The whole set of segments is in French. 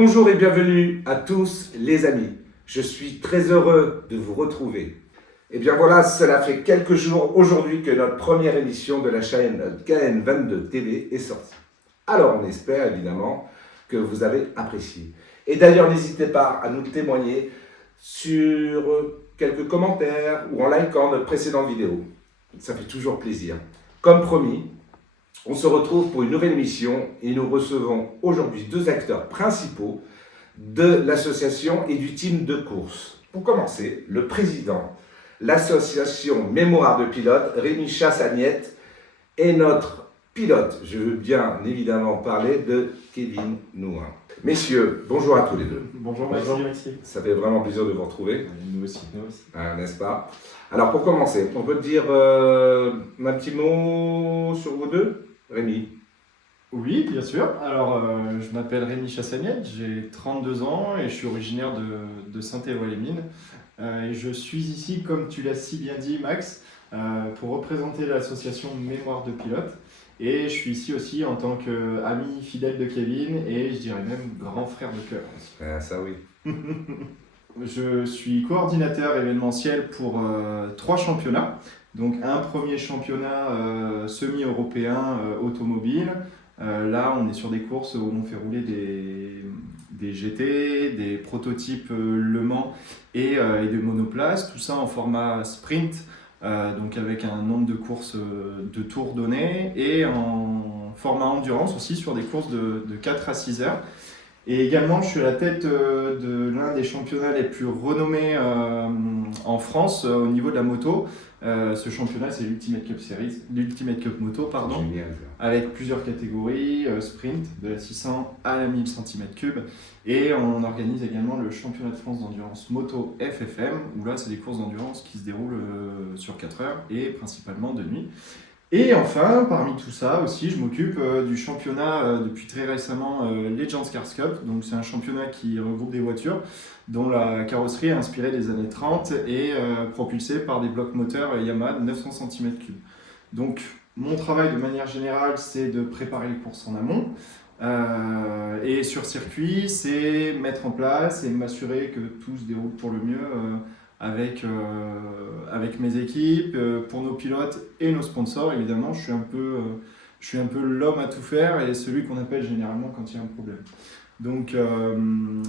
Bonjour et bienvenue à tous les amis. Je suis très heureux de vous retrouver. Et bien voilà, cela fait quelques jours aujourd'hui que notre première émission de la chaîne KN22 TV est sortie. Alors on espère évidemment que vous avez apprécié. Et d'ailleurs n'hésitez pas à nous témoigner sur quelques commentaires ou en likant notre précédente vidéo. Ça fait toujours plaisir. Comme promis, on se retrouve pour une nouvelle émission et nous recevons aujourd'hui deux acteurs principaux de l'association et du team de course. Pour commencer, le président, l'association Mémoire de pilote, Rémi Chassagnette, et notre pilote, je veux bien évidemment parler de Kevin Nouin. Messieurs, bonjour à tous les deux. Bonjour, merci. Ça fait vraiment plaisir de vous retrouver. Nous aussi. N'est-ce pas? Alors pour commencer, on peut dire un petit mot sur vous deux, Rémi? Oui, bien sûr. Alors, je m'appelle Rémi Chassagnette, j'ai 32 ans et je suis originaire de Saint-Évreux-les-Mines. Et je suis ici, comme tu l'as si bien dit, Max, pour représenter l'association Mémoire de pilote. Et je suis ici aussi en tant qu'ami fidèle de Kevin et je dirais même grand frère de cœur. Ah, ça oui. Je suis coordinateur événementiel pour 3 championnats. Donc un premier championnat semi-européen automobile. Là, on est sur des courses où on fait rouler des GT, des prototypes Le Mans et des monoplaces. Tout ça en format sprint, donc avec un nombre de courses de tours donnés et en format endurance aussi sur des courses de 4 à 6 heures. Et également, je suis à la tête de l'un des championnats les plus renommés en France au niveau de la moto. Ce championnat, c'est l'Ultimate Cup Series, l'Ultimate Cup Moto, pardon, Génial, avec plusieurs catégories, sprint, de la 600 à la 1000 cm3. Et on organise également le championnat de France d'endurance moto FFM, où là, c'est des courses d'endurance qui se déroulent sur 4 heures et principalement de nuit. Et enfin, parmi tout ça aussi, je m'occupe du championnat depuis très récemment Legends Cars Cup. Donc c'est un championnat qui regroupe des voitures dont la carrosserie est inspirée des années 30 et propulsée par des blocs moteurs Yamaha de 900 cm3. Donc mon travail de manière générale, c'est de préparer les courses en amont. Et sur circuit, c'est mettre en place et m'assurer que tout se déroule pour le mieux avec mes équipes, pour nos pilotes et nos sponsors. Évidemment, je suis un peu l'homme à tout faire et celui qu'on appelle généralement quand il y a un problème. Donc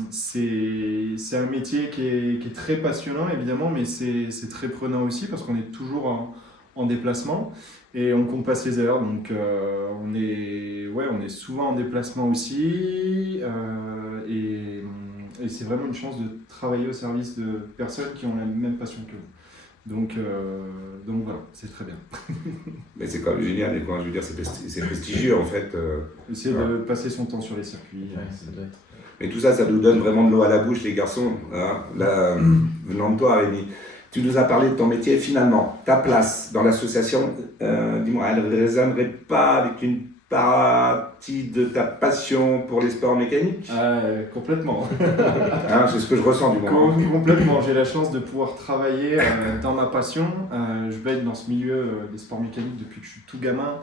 c'est un métier qui est très passionnant évidemment, mais c'est très prenant aussi parce qu'on est toujours en déplacement et on compte pas ses heures. Donc on est souvent en déplacement aussi et c'est vraiment une chance de travailler au service de personnes qui ont la même passion que vous. Donc voilà, c'est très bien. Mais c'est quand même génial, et quand je veux dire, c'est prestigieux en fait. C'est de passer son temps sur les circuits. Ça doit être. Mais tout ça, ça nous donne vraiment de l'eau à la bouche, les garçons. Hein. Là, venant de toi, Rémi, tu nous as parlé de ton métier. Finalement, ta place dans l'association, dis-moi, elle ne résonnerait pas avec une partie de ta passion pour les sports mécaniques? Complètement. Hein, c'est ce que je ressens du moment. Complètement. J'ai la chance de pouvoir travailler dans ma passion. Je baigne dans ce milieu des sports mécaniques depuis que je suis tout gamin,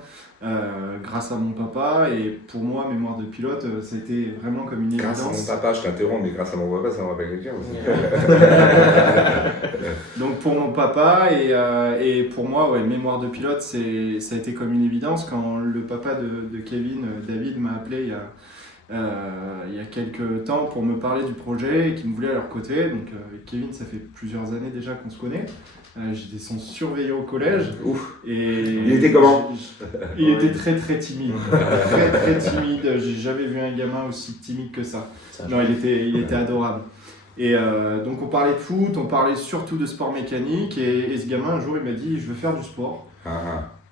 grâce à mon papa. Et pour moi, Mémoire de pilote, c'était vraiment comme une évidence. Grâce à mon papa, je t'interromps, mais grâce à mon papa, ça me rappelle quelqu'un aussi. Donc pour mon papa et pour moi, ouais, Mémoire de pilote, ça a été comme une évidence quand le papa de Kevin, David, m'a appelé il y a quelques temps pour me parler du projet et qu'il me voulait à leur côté. Donc avec Kevin, ça fait plusieurs années déjà qu'on se connaît. J'étais son surveillant au collège. Ouf. Et il était comment? Il était très très timide. Très timide. J'ai jamais vu un gamin aussi timide que ça. Non, il était adorable. Et donc on parlait de foot, on parlait surtout de sport mécanique et ce gamin un jour il m'a dit je veux faire du sport.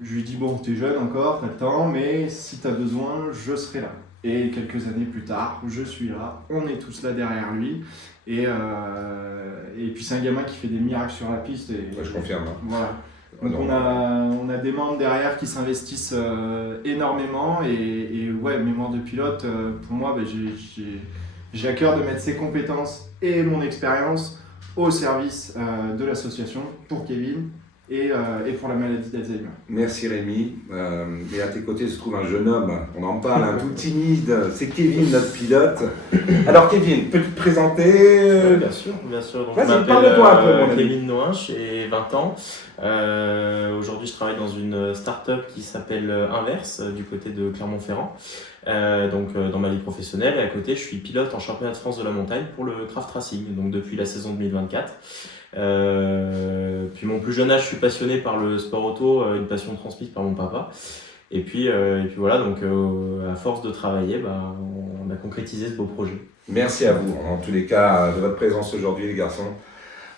Je lui ai dit bon t'es jeune encore, t'as le temps, mais si t'as besoin je serai là. Et quelques années plus tard, je suis là, on est tous là derrière lui. Et puis c'est un gamin qui fait des miracles sur la piste. Et, je confirme. Hein. Voilà. Donc on a des membres derrière qui s'investissent énormément et ouais, Mémoire de pilote, pour moi, j'ai à cœur de mettre ses compétences et mon expérience au service de l'association pour Kevin et pour la maladie d'Alzheimer. Merci Rémi. Et à tes côtés se trouve un jeune homme, on en parle, un tout timide, c'est Kevin, notre pilote. Alors Kevin, peux-tu te présenter Bien sûr, bien sûr. Donc, Vas-y, je m'appelle parle-toi un peu, mon ami. Kevin Noin, j'ai 20 ans. Aujourd'hui, je travaille dans une start-up qui s'appelle Inverse, du côté de Clermont-Ferrand. Dans ma vie professionnelle, et à côté, je suis pilote en championnat de France de la montagne pour le craft racing, donc depuis la saison 2024. Puis mon plus jeune âge, je suis passionné par le sport auto, une passion transmise par mon papa. Et puis voilà, donc à force de travailler, on a concrétisé ce beau projet. Merci à vous, en tous les cas, de votre présence aujourd'hui, les garçons.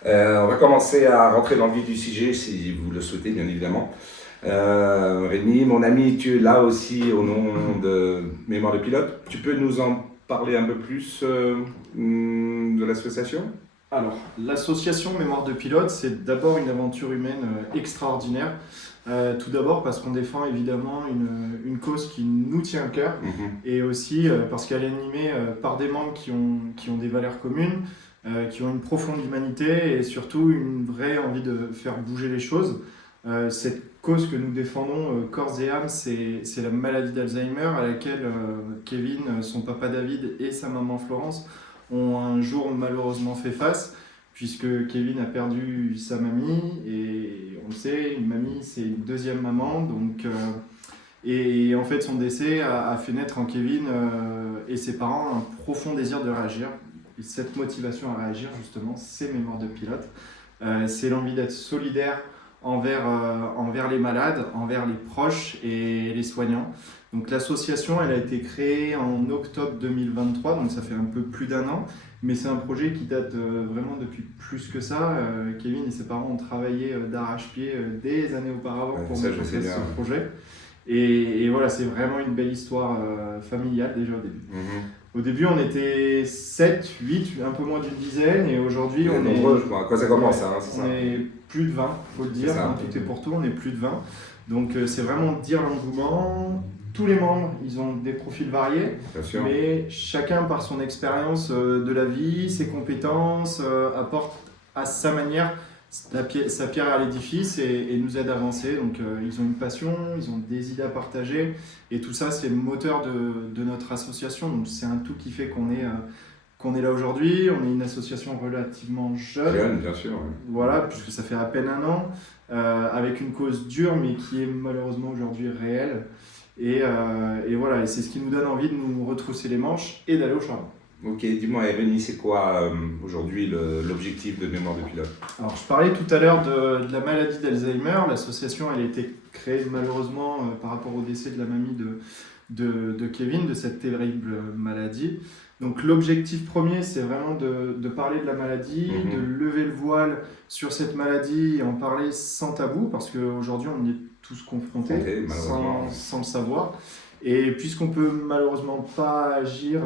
On va commencer à rentrer dans le vif du sujet, si vous le souhaitez, bien évidemment. Rémi, mon ami, tu es là aussi au nom de Mémoire de Pilote. Tu peux nous en parler un peu plus de l'association ? Alors, l'association Mémoire de Pilote, c'est d'abord une aventure humaine extraordinaire. Tout d'abord parce qu'on défend évidemment une cause qui nous tient à cœur, et aussi parce qu'elle est animée par des membres qui ont des valeurs communes, qui ont une profonde humanité et surtout une vraie envie de faire bouger les choses. Cette cause que nous défendons corps et âme, c'est la maladie d'Alzheimer à laquelle Kevin, son papa David et sa maman Florence ont un jour malheureusement fait face, puisque Kevin a perdu sa mamie, et on le sait, une mamie c'est une deuxième maman, donc, et en fait son décès a fait naître en Kevin et ses parents un profond désir de réagir. Et cette motivation à réagir justement, c'est Mémoire de Pilote, c'est l'envie d'être solidaire envers les malades, envers les proches et les soignants. Donc l'association, elle a été créée en octobre 2023, donc ça fait un peu plus d'un an, mais c'est un projet qui date vraiment depuis plus que ça. Kevin et ses parents ont travaillé d'arrache-pied des années auparavant pour mettre en place ce projet. Et voilà, c'est vraiment une belle histoire familiale déjà au début. Au début, on était 7, 8, un peu moins d'une dizaine, et aujourd'hui, on est nombreux, je crois. Quand ça commence, hein, c'est on ça. est plus de 20, il faut le dire, ça, tout est pour tout, on est plus de 20. Donc c'est vraiment dire l'engouement. Tous les membres, ils ont des profils variés, Bien sûr. mais chacun par son expérience de la vie, ses compétences, apporte à sa manière sa pierre à l'édifice et nous aide à avancer. Donc ils ont une passion, ils ont des idées à partager, et tout ça c'est le moteur de notre association. Donc c'est un tout qui fait qu'on est là aujourd'hui. On est une association relativement jeune, Bien sûr. Ouais. voilà, puisque ça fait à peine un an, avec une cause dure mais qui est malheureusement aujourd'hui réelle. Et voilà, et c'est ce qui nous donne envie de nous retrousser les manches et d'aller au charbon. Ok, dis-moi, Rémi, c'est quoi aujourd'hui l'objectif de Mémoire de Pilote ? Alors, je parlais tout à l'heure de la maladie d'Alzheimer. L'association, elle a été créée malheureusement par rapport au décès de la mamie de Kevin, de cette terrible maladie. Donc l'objectif premier, c'est vraiment de parler de la maladie, de lever le voile sur cette maladie et en parler sans tabou, parce qu'aujourd'hui, on y est tous confrontés sans le savoir. Et puisqu'on peut malheureusement pas agir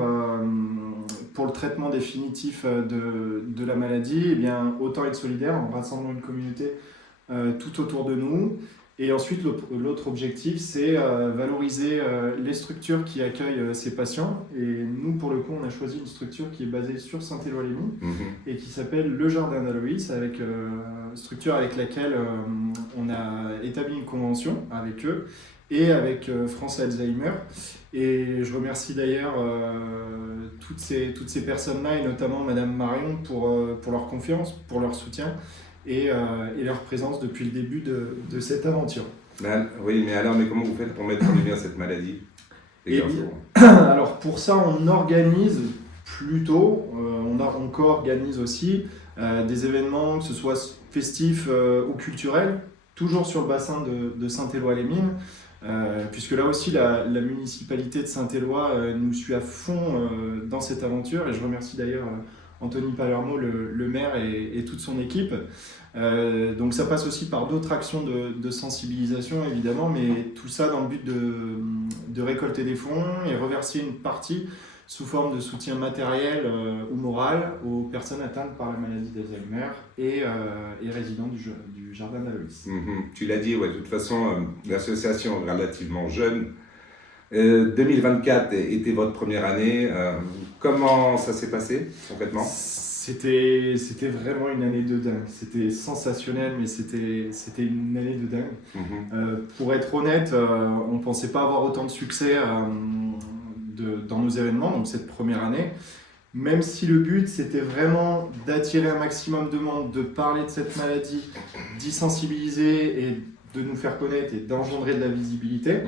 pour le traitement définitif de la maladie, eh bien, autant être solidaire en rassemblant une communauté tout autour de nous. Et ensuite, l'autre objectif, c'est valoriser les structures qui accueillent ces patients. Et nous, pour le coup, on a choisi une structure qui est basée sur Saint-Éloi-les-Mines et qui s'appelle le Jardin d'Aloïs, avec structure avec laquelle on a établi une convention avec eux et avec France Alzheimer. Et je remercie d'ailleurs toutes ces personnes-là, et notamment Madame Marion, pour leur confiance, pour leur soutien et leur présence depuis le début de cette aventure. Oui, mais comment vous faites pour mettre en lumière cette maladie ? Alors pour ça, on organise plutôt, on co-organise aussi des événements, que ce soit festifs ou culturels, toujours sur le bassin de Saint-Éloi-les-Mines, puisque là aussi la municipalité de Saint-Éloi nous suit à fond dans cette aventure, et je remercie d'ailleurs Anthony Palermo, le maire, et toute son équipe. Donc ça passe aussi par d'autres actions de sensibilisation évidemment, mais tout ça dans le but de récolter des fonds et reverser une partie sous forme de soutien matériel ou moral aux personnes atteintes par la maladie d'Alzheimer et résidents du Jardin d'Aloïs. Tu l'as dit, ouais, de toute façon, l'association est relativement jeune. 2024 était votre première année. Comment ça s'est passé concrètement ? C'était vraiment une année de dingue. C'était sensationnel, mais c'était une année de dingue. Pour être honnête, on ne pensait pas avoir autant de succès dans nos événements, donc cette première année. Même si le but, c'était vraiment d'attirer un maximum de monde, de parler de cette maladie, d'y sensibiliser et de nous faire connaître et d'engendrer de la visibilité.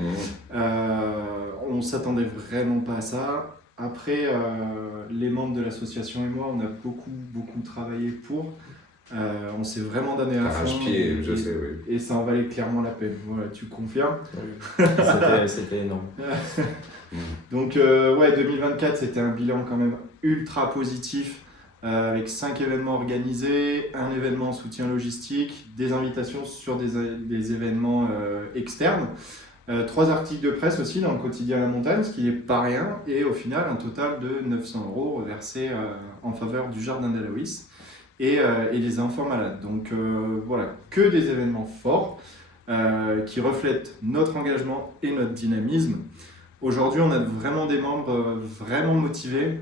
On ne s'attendait vraiment pas à ça. Après, les membres de l'association et moi, on a beaucoup travaillé pour. On s'est vraiment donné à fond. Je sais, oui. Et ça en valait clairement la peine. Voilà, tu confirmes? Oui. C'était énorme. Donc, 2024, c'était un bilan quand même ultra positif. Avec 5 événements organisés, un événement en soutien logistique, des invitations sur des événements externes, 3 articles de presse aussi dans le quotidien La Montagne, ce qui n'est pas rien, et au final un total de 900 € reversés en faveur du jardin d'Aloïs et des enfants malades. Donc voilà, que des événements forts qui reflètent notre engagement et notre dynamisme. Aujourd'hui, on a vraiment des membres vraiment motivés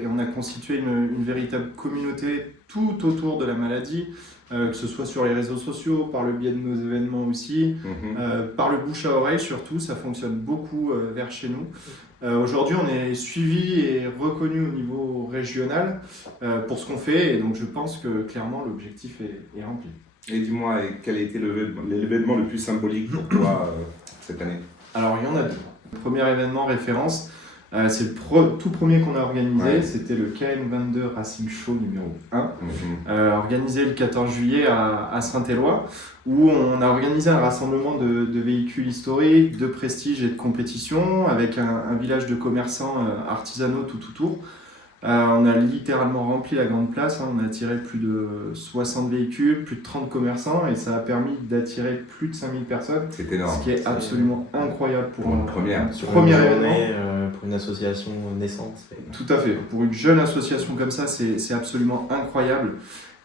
et on a constitué une véritable communauté tout autour de la maladie, que ce soit sur les réseaux sociaux, par le biais de nos événements aussi, par le bouche à oreille surtout, ça fonctionne beaucoup vers chez nous. Aujourd'hui, on est suivi et reconnu au niveau régional pour ce qu'on fait et donc je pense que clairement l'objectif est rempli. Et dis-moi, quel a été l'événement le plus symbolique pour toi cette année? Alors, il y en a 2. Le premier événement référence, c'est le tout premier qu'on a organisé, c'était le KN22 Racing Show numéro 1, organisé le 14 juillet à Saint-Éloi, où on a organisé un rassemblement de véhicules historiques, de prestige et de compétition, avec un village de commerçants artisanaux tout autour. On a littéralement rempli la grande place, on a attiré plus de 60 véhicules, plus de 30 commerçants et ça a permis d'attirer plus de 5000 personnes. C'est énorme. Ce qui est absolument incroyable pour une première événement. Pour une association naissante. Tout à fait. Pour une jeune association comme ça, c'est absolument incroyable.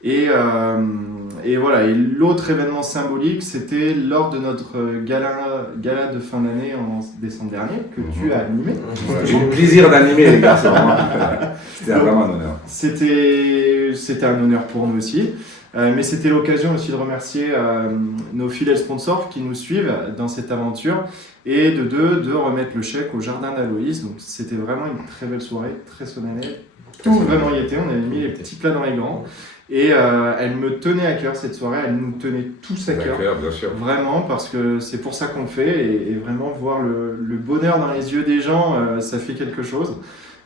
Et voilà. Et l'autre événement symbolique, c'était lors de notre gala de fin d'année en décembre dernier, que tu as animé. J'ai eu le plaisir d'animer les garçons. C'était vraiment un honneur. C'était un honneur pour nous aussi. Mais c'était l'occasion aussi de remercier nos fidèles sponsors qui nous suivent dans cette aventure et de remettre le chèque au jardin d'Aloïs. Donc c'était vraiment une très belle soirée, très solennelle. Tout vraiment y était, on avait mis les petits plats dans les grands. Et elle me tenait à cœur cette soirée, elle nous tenait tous à cœur, bien sûr. Vraiment, parce que c'est pour ça qu'on le fait, et vraiment voir le bonheur dans les yeux des gens, ça fait quelque chose.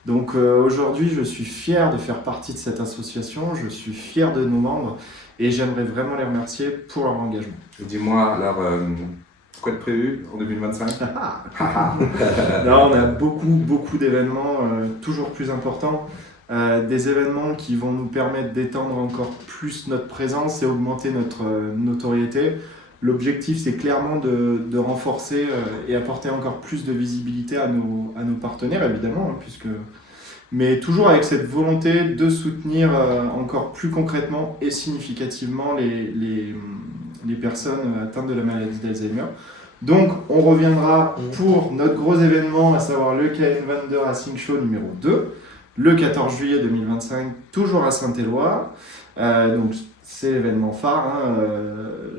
Donc aujourd'hui, je suis fier de faire partie de cette association, je suis fier de nos membres, et j'aimerais vraiment les remercier pour leur engagement. Dis-moi, alors, quoi de prévu en 2025? Là, on a beaucoup d'événements toujours plus importants. Des événements qui vont nous permettre d'étendre encore plus notre présence et augmenter notre notoriété. L'objectif, c'est clairement de renforcer et apporter encore plus de visibilité à nos partenaires, évidemment, mais toujours avec cette volonté de soutenir encore plus concrètement et significativement les personnes atteintes de la maladie d'Alzheimer. Donc, on reviendra pour notre gros événement, à savoir le KN22 Racing Show numéro 2, le 14 juillet 2025, toujours à Saint-Éloi. Donc, c'est l'événement phare.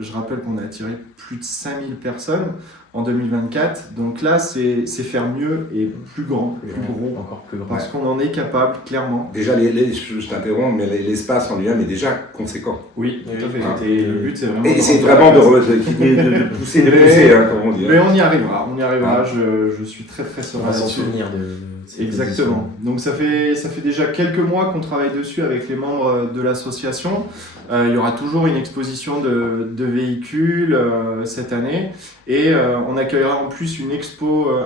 Je rappelle qu'on a attiré plus de 5000 personnes en 2024. Donc là, c'est faire mieux et plus grand, plus gros. Encore plus grand. Parce qu'on en est capable, clairement. Déjà, je t'interromps, mais l'espace en lui-même est déjà conséquent. Oui, tout à fait. Et le but, c'est vraiment... Et c'est vraiment de pousser, comme on dit. Mais on y arrivera. Je suis très serein. On va s'en souvenir de cette Exactement. Donc ça fait déjà quelques mois qu'on travaille dessus avec les membres de l'association. Il y aura toujours une exposition de véhicules cette année et on accueillera en plus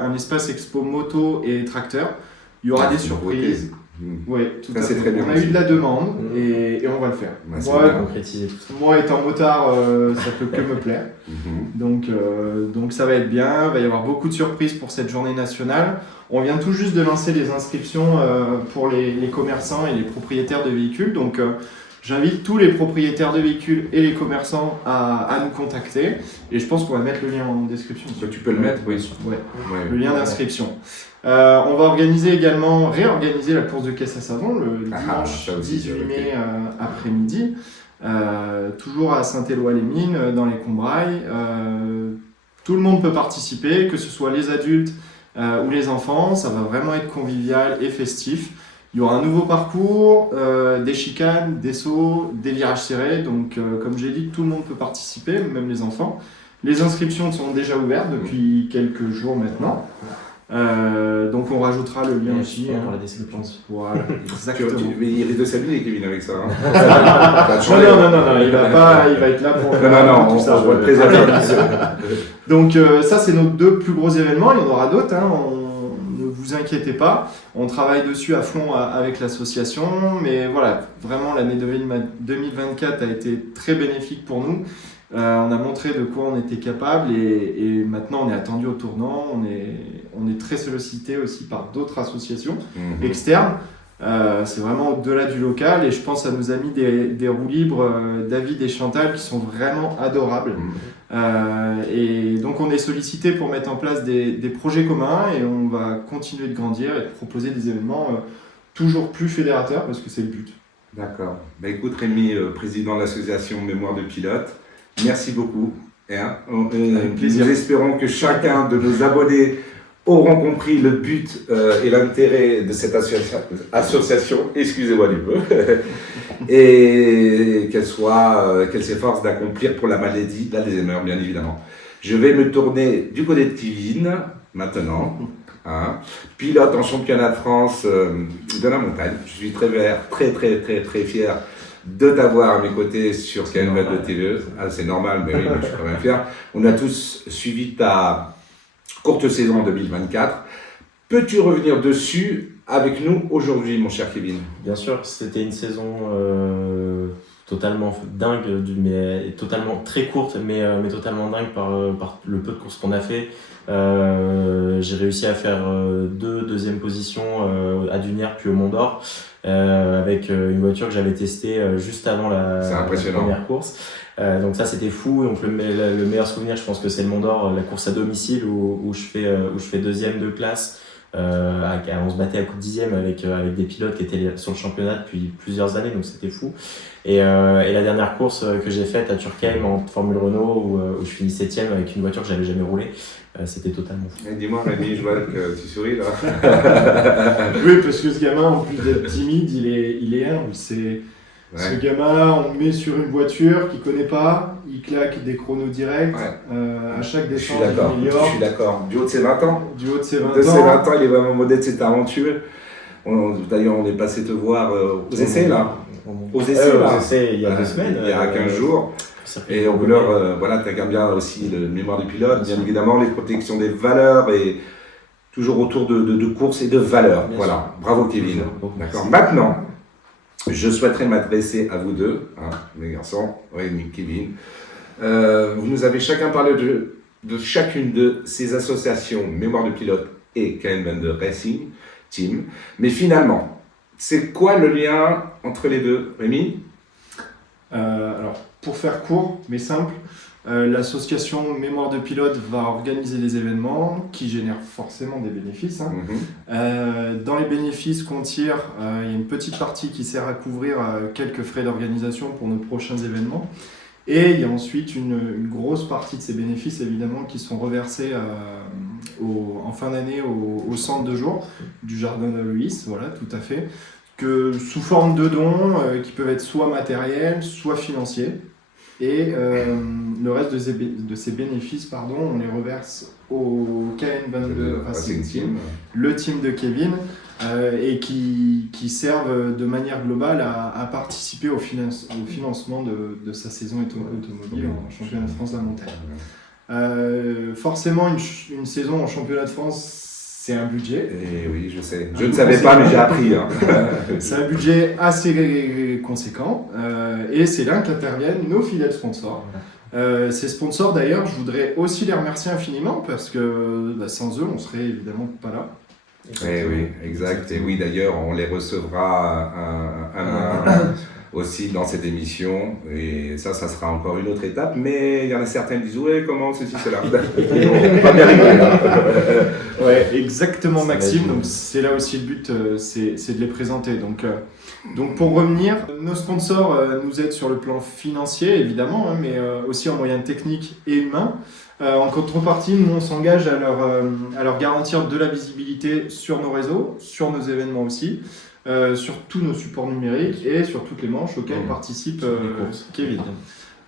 un espace expo moto et tracteur. Il y aura des surprises. Oui, tout à fait. Très bien. On a eu de la demande et on va le faire. Moi, étant motard, ça peut que me plaire. Donc ça va être bien. Il va y avoir beaucoup de surprises pour cette journée nationale. On vient tout juste de lancer les inscriptions pour les commerçants et les propriétaires de véhicules. Donc J'invite tous les propriétaires de véhicules et les commerçants à nous contacter. Et je pense qu'on va mettre le lien en description. Tu peux le mettre, oui. Ouais, le lien d'inscription. On va réorganiser la course de caisse à savon le dimanche 18 mai après-midi. Toujours à Saint-Éloi-les-Mines, dans les Combrailles. Tout le monde peut participer, que ce soit les adultes ou les enfants. Ça va vraiment être convivial et festif. Il y aura un nouveau parcours, des chicanes, des sauts, des virages serrés. Donc, comme j'ai dit, tout le monde peut participer, même les enfants. Les inscriptions sont déjà ouvertes depuis quelques jours maintenant. Donc, on rajoutera le lien aussi. Pour la description. Voilà, exactement. Mais il risque de s'amuser, Kevin, avec ça. Non, il va être là pour tout ça. On va le préserver. Donc, ça, c'est nos 2 plus gros événements. Il y en aura d'autres. Ne vous inquiétez pas. On travaille dessus à fond avec l'association. Mais voilà, vraiment, l'année 2024 a été très bénéfique pour nous. On a montré de quoi on était capable et maintenant on est attendu au tournant. On est très sollicité aussi par d'autres associations externes. C'est vraiment au-delà du local et je pense à nos amis des roues libres, David et Chantal, qui sont vraiment adorables. Et donc on est sollicité pour mettre en place des projets communs et on va continuer de grandir et de proposer des événements toujours plus fédérateurs parce que c'est le but. D'accord. Écoute Rémi, président de l'association Mémoire de Pilote, merci beaucoup. Avec plaisir. Nous espérons que chacun de nos abonnés auront compris le but et l'intérêt de cette association, excusez-moi du peu, et qu'elle s'efforce d'accomplir pour la maladie d'Alzheimer, bien évidemment. Je vais me tourner du côté de Kevin, maintenant, pilote en championnat de France de la montagne. Je suis très fier de t'avoir à mes côtés sur KN22 TV. C'est normal, mais oui, je suis quand même fier. On a tous suivi ta courte saison en 2024. Peux-tu revenir dessus avec nous aujourd'hui, mon cher Kevin? Bien sûr, c'était une saison totalement dingue, mais totalement très courte, mais totalement dingue par le peu de courses qu'on a fait. J'ai réussi à faire 2 deuxièmes positions à Dunière puis au Mont d'Or avec une voiture que j'avais testée juste avant la première course. Donc ça c'était fou. Donc le meilleur souvenir, je pense que c'est le Mont d'Or, la course à domicile où je fais 2e de classe. On se battait à coup de 10e avec des pilotes qui étaient sur le championnat depuis plusieurs années, donc c'était fou. Et la dernière course que j'ai faite à Turckheim en Formule Renault où je finis 7e avec une voiture que j'avais jamais roulée, c'était totalement fou. Dis-moi Rémi, je vois que tu souris là. Oui, parce que ce gamin, en plus d'être timide, il est humble. Ce gamin, on le met sur une voiture qu'il ne connaît pas, il claque des chronos directs, à chaque descente je suis d'accord. Du haut de ses 20 ans. De ses 20 ans, il est vraiment modèle de cette aventure. D'ailleurs, on est passé te voir aux essais là. Aux essais, il y a 2 semaines. Il y a 15 jours. Et au couleur, tu incarnes bien aussi le mémoire du pilote, bien évidemment, les protections des valeurs et toujours autour de courses et de valeurs. Voilà, bravo Kevin. D'accord. Maintenant, je souhaiterais m'adresser à vous deux, les garçons, Rémi, Kevin. Vous nous avez chacun parlé de chacune de ces associations, Mémoire de Pilote et KN22 Racing Team. Mais finalement, c'est quoi le lien entre les deux, Rémi? Alors, pour faire court, mais simple, l'association Mémoire de Pilote va organiser des événements qui génèrent forcément des bénéfices. Dans les bénéfices qu'on tire, il y a une petite partie qui sert à couvrir quelques frais d'organisation pour nos prochains événements. Et il y a ensuite une grosse partie de ces bénéfices, évidemment, qui sont reversés en fin d'année au centre de jour du Jardin d'Aloïs, voilà, tout à fait, que sous forme de dons qui peuvent être soit matériels, soit financiers. Et le reste de ces bénéfices, on les reverse au KN22 Racing Team, le team de Kevin, et qui servent de manière globale à participer au financement de sa saison automobile en championnat de France de la montagne. Forcément, une saison en championnat de France, c'est un budget. Et oui, je sais. Je ne savais pas, mais j'ai appris. C'est un budget assez conséquent. Et c'est là qu'interviennent nos fidèles sponsors. Ces sponsors, d'ailleurs, je voudrais aussi les remercier infiniment parce que sans eux, on serait évidemment pas là. Et oui, exact. Et oui, d'ailleurs, on les recevra aussi dans cette émission. Et ça sera encore une autre étape. Mais il y en a certains qui disent ouais, comment ceci, cela. On va bien rigoler. Ouais, exactement, Ça Maxime. va être- Donc c'est là aussi le but, c'est de les présenter. Donc pour revenir, nos sponsors nous aident sur le plan financier évidemment, mais aussi en moyens techniques et humains. En contrepartie, nous on s'engage à leur garantir de la visibilité sur nos réseaux, sur nos événements aussi, sur tous nos supports numériques et sur toutes les manches auxquelles participe Les courses. Kevin.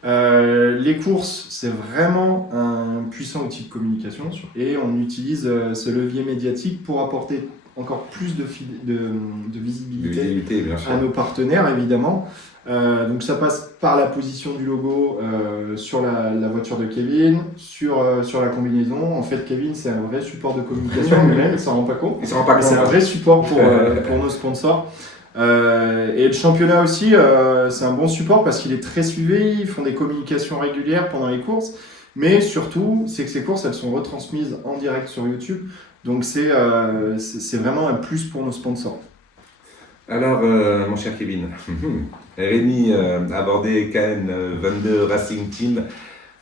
Les courses, c'est vraiment un puissant outil de communication et on utilise ce levier médiatique pour apporter encore plus de visibilité Visibilité, bien sûr. à nos partenaires évidemment. Donc ça passe par la position du logo sur la voiture de Kevin, sur la combinaison. En fait, Kevin, c'est un vrai support de communication lui-même, il s'en rend pas compte. Il ne se rend pas Mais compte. c'est un vrai support pour nos sponsors. Et le championnat aussi, c'est un bon support parce qu'il est très suivi, ils font des communications régulières pendant les courses, mais surtout, c'est que ces courses, elles sont retransmises en direct sur YouTube, donc c'est vraiment un plus pour nos sponsors. Alors, mon cher Kevin, Rémi a abordé KN22 Racing Team.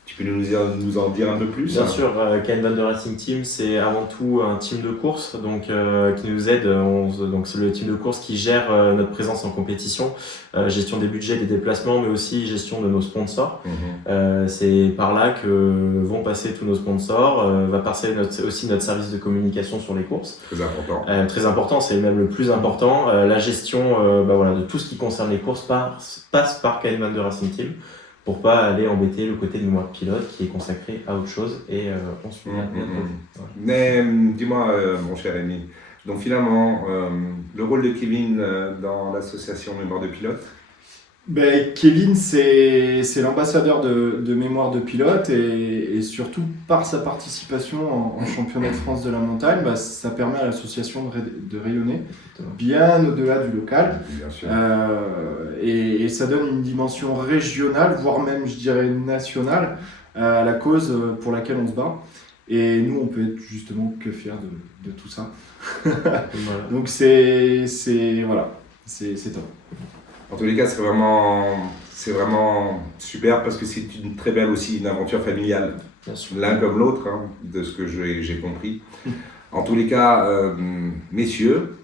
Tu peux nous en dire un peu plus? Bien sûr, KN22 Racing Team, c'est avant tout un team de course qui nous aide. Donc c'est le team de course qui gère notre présence en compétition, gestion des budgets, des déplacements, mais aussi gestion de nos sponsors. C'est par là que vont passer tous nos sponsors, va passer aussi notre service de communication sur les courses. Très important. Très important, c'est même le plus important. La gestion de tout ce qui concerne les courses passe par KN22 Racing Team, pour pas aller embêter le côté du mois pilote qui est consacré à autre chose et on suit bien. Mais dis-moi, mon cher Rémi, donc finalement, le rôle de Kevin dans l'association Mémoire de Pilote? Kevin, c'est l'ambassadeur de Mémoire de Pilote et surtout par sa participation en championnat de France de la montagne, ça permet à l'association de rayonner bien au-delà du local. Bien sûr. Et ça donne une dimension régionale, voire même je dirais nationale, à la cause pour laquelle on se bat. Et nous, on peut être justement que fiers de tout ça. Voilà. Donc c'est top. En tous les cas, c'est vraiment super parce que c'est une très belle aussi, une aventure familiale. Bien sûr. L'un comme l'autre, hein, de ce que j'ai compris. En tous les cas, messieurs,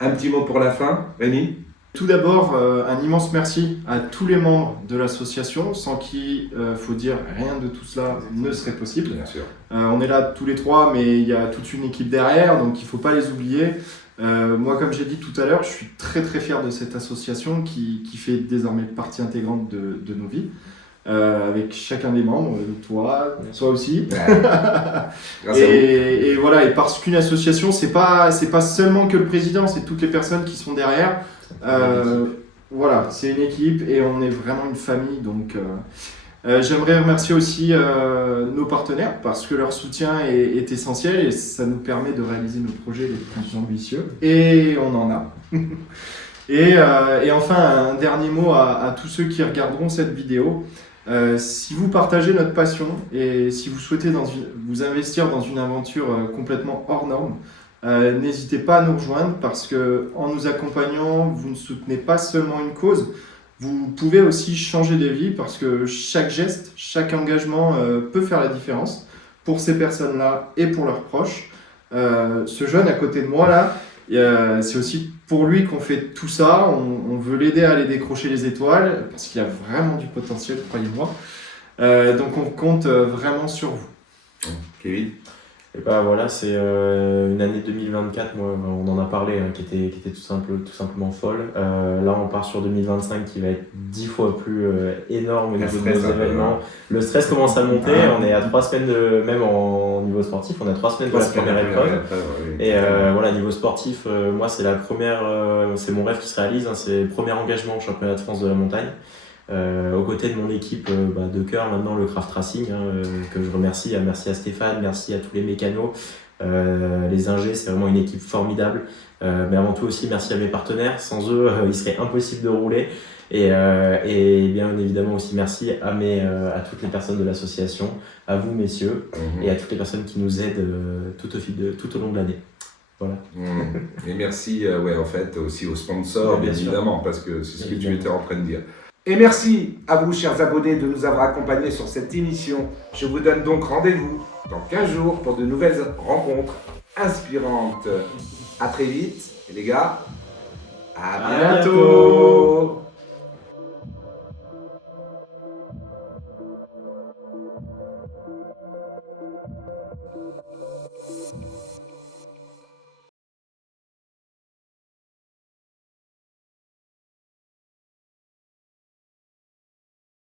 un petit mot pour la fin, Rémi? Tout d'abord, un immense merci à tous les membres de l'association, sans qui, faut dire, rien de tout cela ne serait possible. Bien sûr. On est là tous les trois, mais il y a toute une équipe derrière, donc il ne faut pas les oublier. Moi, comme j'ai dit tout à l'heure, je suis très très fier de cette association qui fait désormais partie intégrante de nos vies, avec chacun des membres, toi aussi. Ouais. Grâce à vous. Et voilà, et parce qu'une association, c'est pas seulement que le président, c'est toutes les personnes qui sont derrière. Voilà, c'est une équipe et on est vraiment une famille. Donc, j'aimerais remercier aussi nos partenaires parce que leur soutien est essentiel et ça nous permet de réaliser nos projets les plus ambitieux. Et on en a. Et enfin, un dernier mot à tous ceux qui regarderont cette vidéo. Si vous partagez notre passion et si vous souhaitez vous investir dans une aventure complètement hors norme, n'hésitez pas à nous rejoindre parce que en nous accompagnant, vous ne soutenez pas seulement une cause, vous pouvez aussi changer des vies parce que chaque geste, chaque engagement peut faire la différence pour ces personnes-là et pour leurs proches. Ce jeune à côté de moi là, c'est aussi pour lui qu'on fait tout ça. On veut l'aider à aller décrocher les étoiles parce qu'il a vraiment du potentiel, croyez-moi. Donc on compte vraiment sur vous. Kevin? Et voilà, c'est une année 2024, moi, on en a parlé, hein, qui était tout simplement folle. Là, on part sur 2025 qui va être 10 fois plus énorme au niveau de nos événements. Le stress commence à monter, on est à 3 semaines, même en niveau sportif, on a 3 semaines de la première épreuve. Et voilà, niveau sportif, moi, c'est c'est mon rêve qui se réalise, hein, c'est le premier engagement au championnat de France de la montagne. Aux côtés de mon équipe de cœur maintenant, le Craft Racing, que je remercie. Merci à Stéphane, merci à tous les mécanos, les ingés, c'est vraiment une équipe formidable. Mais avant tout aussi merci à mes partenaires, sans eux il serait impossible de rouler. Et bien évidemment aussi merci à toutes les personnes de l'association, à vous messieurs, et à toutes les personnes qui nous aident tout au long de l'année. Voilà. Et merci en fait aussi aux sponsors, bien évidemment, parce que c'est ce que tu étais en train de dire. Et merci à vous, chers abonnés, de nous avoir accompagnés sur cette émission. Je vous donne donc rendez-vous dans 15 jours pour de nouvelles rencontres inspirantes. À très vite, et les gars, à bientôt.